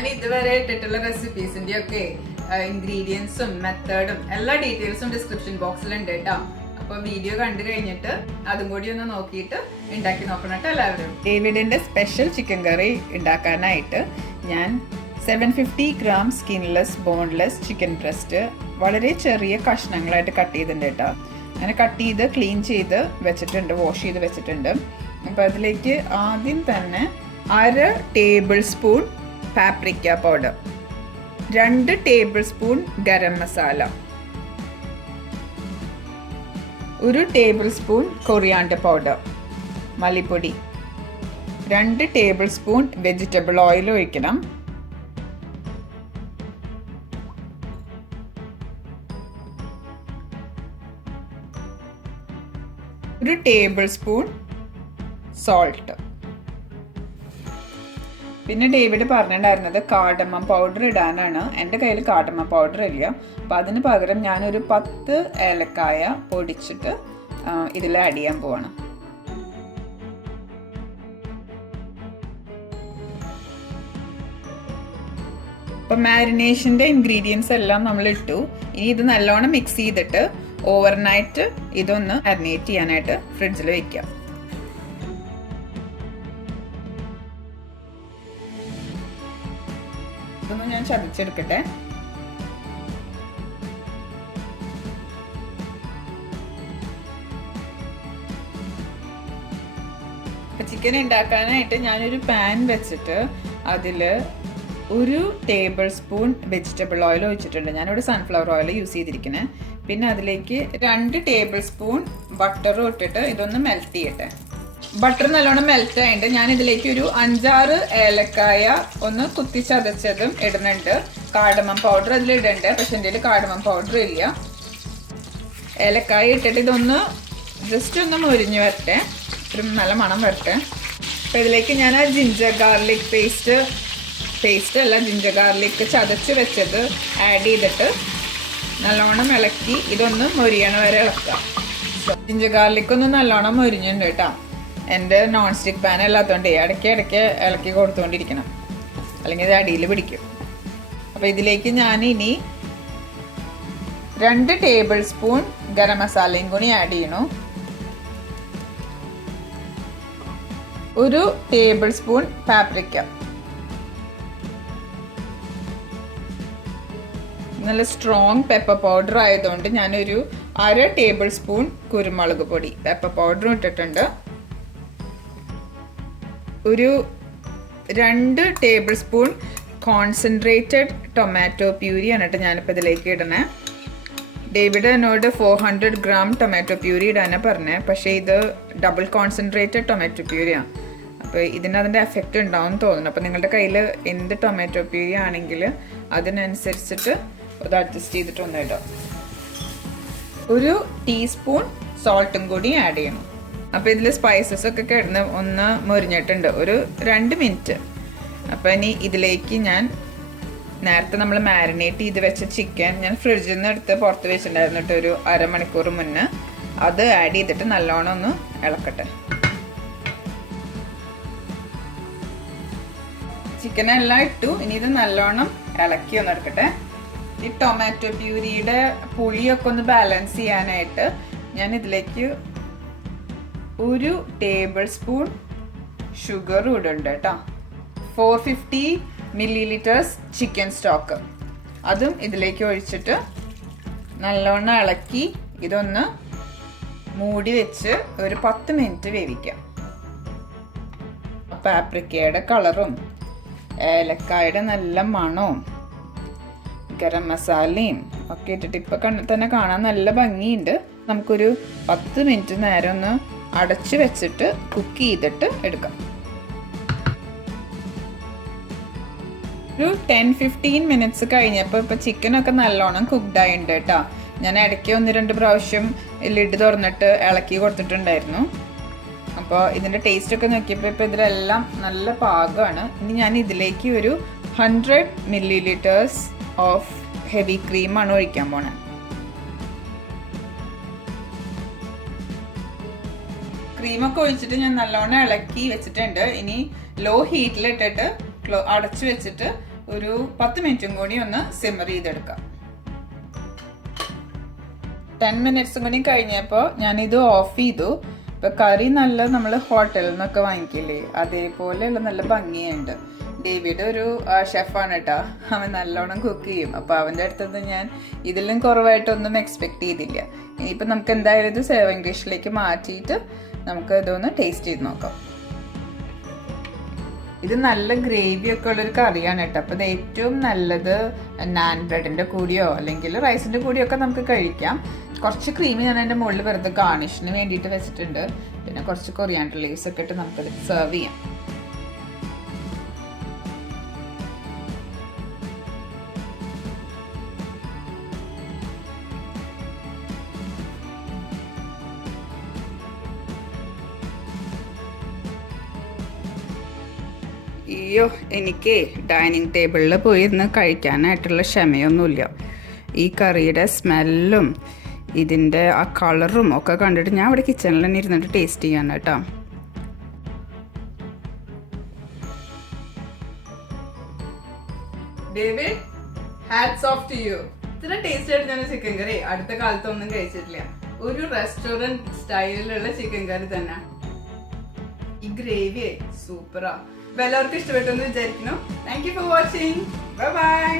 ഞാൻ ഇതുവരെ ഇട്ടിട്ടുള്ള റെസിപ്പീസിന്റെ ഒക്കെ ഇൻഗ്രീഡിയൻസും മെത്തേഡും എല്ലാ ഡീറ്റെയിൽസും ഡിസ്ക്രിപ്ഷൻ ബോക്സിലുണ്ട് കേട്ടോ. അപ്പൊ വീഡിയോ കണ്ടു കഴിഞ്ഞിട്ട് അതും കൂടി ഒന്ന് നോക്കിയിട്ട് ഉണ്ടാക്കി നോക്കണം കേട്ടോ എല്ലാവരും. ഡേവിഡിന്റെ സ്പെഷ്യൽ ചിക്കൻ കറി ഉണ്ടാക്കാനായിട്ട് ഞാൻ 750 gram skinless boneless chicken breast വളരെ ചെറിയ കഷ്ണങ്ങളായിട്ട് കട്ട് ചെയ്തിട്ടുണ്ട് കേട്ടോ. അങ്ങനെ കട്ട് ചെയ്ത് ക്ലീൻ ചെയ്ത് വെച്ചിട്ടുണ്ട്, വാഷ് ചെയ്ത് വെച്ചിട്ടുണ്ട്. അപ്പോൾ അതിലേക്ക് ആദ്യം തന്നെ 1/2 table spoon paprika powder, 2 table spoon garam masala, 1 table spoon coriander powder മല്ലിപ്പൊടി, 2 ടേബിൾ സ്പൂൺ വെജിറ്റബിൾ ഓയിൽ ഒഴിക്കണം, 1 ടേബിൾ സ്പൂൺ സോൾട്ട്. പിന്നെ ഡേവിഡ് പറഞ്ഞിട്ടുണ്ടായിരുന്നത് കാർഡമം പൗഡർ ഇടാനാണ്. എൻ്റെ കയ്യിൽ കാർഡമം പൗഡർ ഇല്ല. അപ്പം അതിന് പകരം ഞാനൊരു 10 ഏലക്കായ പൊടിച്ചിട്ട് ഇതിൽ ആഡ് ചെയ്യാൻ പോവാണ്. അപ്പം മാരിനേഷൻ്റെ ഇൻഗ്രീഡിയൻസ് എല്ലാം നമ്മൾ ഇട്ടു. ഇനി ഇത് നല്ലോണം മിക്സ് ചെയ്തിട്ട് ഓവർനൈറ്റ് ഇതൊന്ന് മാരിനേറ്റ് ചെയ്യാനായിട്ട് ഫ്രിഡ്ജിൽ വെക്കാം. ഇതൊന്ന് ഞാൻ ചതച്ചെടുക്കട്ടെ. ചിക്കൻ ഉണ്ടാക്കാനായിട്ട് ഞാനൊരു പാൻ വെച്ചിട്ട് അതിൽ 1 ടേബിൾ സ്പൂൺ വെജിറ്റബിൾ ഓയിൽ ഒഴിച്ചിട്ടുണ്ട്. ഞാനിവിടെ സൺഫ്ലവർ ഓയിൽ യൂസ് ചെയ്തിരിക്കുന്നത്. പിന്നെ അതിലേക്ക് 2 ടേബിൾ സ്പൂൺ ബട്ടറും ഇട്ടിട്ട് ഇതൊന്ന് മെൽറ്റ് ചെയ്യട്ടെ. ബട്ടർ നല്ലോണം മെൽറ്റ് ആയിട്ട് ഞാൻ ഇതിലേക്ക് ഒരു 5-6 ഏലക്കായ ഒന്ന് കുത്തി ചതച്ചതും ഇടുന്നുണ്ട്. കാർഡമം പൗഡർ അതിൽ ഇടുന്നുണ്ട്, പക്ഷെ എൻ്റെ കയ്യിൽ കാർഡമം പൗഡർ ഇല്ല. ഏലക്കായ ഇട്ടിട്ട് ഇതൊന്ന് ജസ്റ്റ് ഒന്ന് മുരിഞ്ഞ് വരട്ടെ, ഒരു നല്ല മണം വരട്ടെ. അപ്പം ഇതിലേക്ക് ഞാൻ ആ ജിഞ്ചർ ഗാർലിക് പേസ്റ്റ് അല്ല, ജിഞ്ചർ ഗാർലിക് ചതച്ച് വെച്ചത് ആഡ് ചെയ്തിട്ട് നല്ലോണം ഇളക്കി ഇതൊന്ന് മൊരിയണ വരെ ഇളക്കുക. ജിഞ്ചർ ഗാർലിക് ഒന്ന് നല്ലോണം മൊരിഞ്ഞിട്ടുണ്ട് കേട്ടോ. എൻ്റെ നോൺ സ്റ്റിക്ക് പാൻ അല്ലാത്തതുകൊണ്ട് ഇടയ്ക്ക് ഇളക്കി കൊടുത്തുകൊണ്ടിരിക്കണം, അല്ലെങ്കിൽ ഇത് അടിയിൽ പിടിക്കും. അപ്പോൾ ഇതിലേക്ക് ഞാൻ ഇനി 2 ടേബിൾ സ്പൂൺ ഗരം മസാലയും കൂടി ആഡ് ചെയ്യണു, 1 ടേബിൾ സ്പൂൺ പാപ്രിക്ക, നല്ല സ്ട്രോങ് പെപ്പർ പൗഡർ ആയതുകൊണ്ട് ഞാനൊരു 1/2 ടേബിൾ സ്പൂൺ കുരുമുളക് പൊടി പെപ്പർ പൗഡറും ഇട്ടിട്ടുണ്ട്, ഒരു 2 ടേബിൾ സ്പൂൺ കോൺസെൻട്രേറ്റഡ് ടൊമാറ്റോ പ്യൂരിയാണ് കേട്ടോ ഞാനിപ്പോൾ ഇതിലേക്ക് ഇടണേ. ഡേവിഡ് എന്നോട് 400 ഗ്രാം ടൊമാറ്റോ പ്യൂരി ഇടാനാണ് പറഞ്ഞത്, പക്ഷേ ഇത് ഡബിൾ കോൺസെൻട്രേറ്റഡ് ടൊമാറ്റോ പ്യൂരിയാണ്. അപ്പോൾ അതിൻ്റെ എഫക്റ്റ് ഉണ്ടാവും തോന്നുന്നു. അപ്പോൾ നിങ്ങളുടെ കയ്യിൽ എന്ത് ടൊമാറ്റോ പ്യൂരി ആണെങ്കിൽ അതിനനുസരിച്ചിട്ട് അത് അഡ്ജസ്റ്റ് ചെയ്തിട്ട് ഒന്ന് ഇടാം. 1 ടീസ്പൂൺ സോൾട്ടും കൂടി ആഡ് ചെയ്യണം. അപ്പോൾ ഇതിൽ സ്പൈസസ് ഒക്കെ കിടന്ന് ഒന്ന് മുരിഞ്ഞിട്ടുണ്ട്, ഒരു 2 മിനിറ്റ്. അപ്പോൾ ഇനി ഇതിലേക്ക് ഞാൻ നേരത്തെ നമ്മൾ മാരിനേറ്റ് ചെയ്ത് വെച്ച ചിക്കൻ ഞാൻ ഫ്രിഡ്ജിൽ നിന്ന് എടുത്ത് പുറത്ത് വെച്ചിട്ടുണ്ടായിരുന്നിട്ട് ഒരു അരമണിക്കൂർ മുന്നേ അത് ആഡ് ചെയ്തിട്ട് നല്ലോണം ഒന്ന് ഇളക്കട്ടെ. ചിക്കനെല്ലാം ഇട്ടു, ഇനി ഇത് നല്ലോണം ഇളക്കി ഒന്ന് എടുക്കട്ടെ. ഈ ടൊമാറ്റോ പ്യൂരിയുടെ പുളിയൊക്കെ ഒന്ന് ബാലൻസ് ചെയ്യാനായിട്ട് ഞാൻ ഇതിലേക്ക് 1 ടേബിൾ സ്പൂൺ ഷുഗർ ഇടുന്നുണ്ട് കേട്ടോ. 450 മില്ലിലിറ്റേഴ്സ് ചിക്കൻ സ്റ്റോക്ക് അതും ഇതിലേക്ക് ഒഴിച്ചിട്ട് നല്ലോണം ഇളക്കി ഇതൊന്ന് മൂടി വെച്ച് ഒരു 10 മിനിറ്റ് വേവിക്കാം. പാപ്രിക്കയുടെ കളറും ഏലക്കായുടെ നല്ല മണവും ഗരം മസാലയും ഒക്കെ ഇട്ടിട്ട് ഇപ്പം തന്നെ കാണാൻ നല്ല ഭംഗിയുണ്ട്. നമുക്കൊരു 10 മിനിറ്റ് നേരം ഒന്ന് അടച്ചു വെച്ചിട്ട് കുക്ക് ചെയ്തിട്ട് എടുക്കാം. ഒരു 10-15 മിനിറ്റ്സ് കഴിഞ്ഞപ്പോൾ ഇപ്പോൾ ചിക്കനൊക്കെ നല്ലോണം കുക്ക്ഡ് ആയിട്ടുണ്ട് കേട്ടോ. ഞാൻ ഇടയ്ക്ക് 1-2 പ്രാവശ്യം ലിഡ് തുറന്നിട്ട് ഇളക്കി കൊടുത്തിട്ടുണ്ടായിരുന്നു. അപ്പോൾ ഇതിൻ്റെ ടേസ്റ്റൊക്കെ നോക്കിയപ്പോൾ ഇപ്പോൾ ഇതിലെല്ലാം നല്ല പാകമാണ്. ഇനി ഞാൻ ഇതിലേക്ക് ഒരു 100 മില്ലിലിറ്റേഴ്സ് ഓഫ് ഹെവി ക്രീമാണ് ഒഴിക്കാൻ പോണേ. ക്രീമൊക്കെ ഒഴിച്ചിട്ട് ഞാൻ നല്ലോണം ഇളക്കി വെച്ചിട്ടുണ്ട്. ഇനി ലോ ഹീറ്റിലിട്ടിട്ട് അടച്ചു വെച്ചിട്ട് ഒരു 10 മിനിറ്റും കൂടി ഒന്ന് സിമ്മർ ചെയ്തെടുക്കാം. 10 മിനിറ്റ്സും കൂടി കഴിഞ്ഞപ്പോൾ ഞാനിത് ഓഫ് ചെയ്തു. ഇപ്പം കറി നല്ല നമ്മൾ ഹോട്ടലിൽ നിന്നൊക്കെ വാങ്ങിക്കില്ലേ, അതേപോലെയുള്ള നല്ല ഭംഗിയുണ്ട്. ഡേവിഡ് ഒരു ഷെഫാണ് കേട്ടോ, അവൻ നല്ലോണം കുക്ക് ചെയ്യും. അപ്പോൾ അവൻ്റെ അടുത്തുനിന്ന് ഞാൻ ഇതിലും കുറവായിട്ടൊന്നും എക്സ്പെക്ട് ചെയ്തില്ല. ഇനിയിപ്പോൾ നമുക്ക് എന്തായാലും ഇത് സെർവിങ് ഡിഷിലേക്ക് മാറ്റിയിട്ട് നമുക്ക് ഇതൊന്ന് ടേസ്റ്റ് ചെയ്ത് നോക്കാം. ഇത് നല്ല ഗ്രേവി ഒക്കെ ഉള്ളൊരു കറിയാണ് കേട്ടോ. അപ്പോൾ ഇത് ഏറ്റവും നല്ലത് നാൻ ബ്രെഡിൻ്റെ കൂടിയോ അല്ലെങ്കിൽ റൈസിൻ്റെ കൂടിയോ ഒക്കെ നമുക്ക് കഴിക്കാം. കുറച്ച് ക്രീമി ഞാൻ എൻ്റെ മുകളിൽ വെറുതെ ഗാർണിഷിന് വേണ്ടിയിട്ട് വെച്ചിട്ടുണ്ട്. പിന്നെ കുറച്ച് കൊറിയാണ്ടർ ലീവ്സ് ഒക്കെ ഇട്ട് നമുക്കത് സെർവ് ചെയ്യാം. അയ്യോ, എനിക്ക് ഡൈനിങ് ടേബിളിൽ പോയിരുന്ന് കഴിക്കാനായിട്ടുള്ള ക്ഷമയൊന്നുമില്ല. ഈ കറിയുടെ സ്മെല്ലും ഇതിൻ്റെ ആ കളറും ഒക്കെ കണ്ടിട്ട് ഞാൻ ഇവിടെ കിച്ചണിൽ തന്നെ ഇരുന്നിട്ട് ടേസ്റ്റ് ചെയ്യാൻ കേട്ടോ. David, hats off to you. ഇത്ര ടേസ്റ്റ് ആയിട്ട് ഞാൻ ചിക്കൻ കറി അടുത്ത കാലത്തൊന്നും കഴിച്ചിട്ടില്ല. ഒരു റെസ്റ്റോറൻറ്റ് സ്റ്റൈലിലുള്ള ചിക്കൻ കറി തന്നെ. ഈ ഗ്രേവി സൂപ്പറാ. എല്ലാവർക്കും ഇഷ്ടപ്പെട്ടെന്ന് വിചാരിക്കുന്നു. Thank you for watching. Bye bye.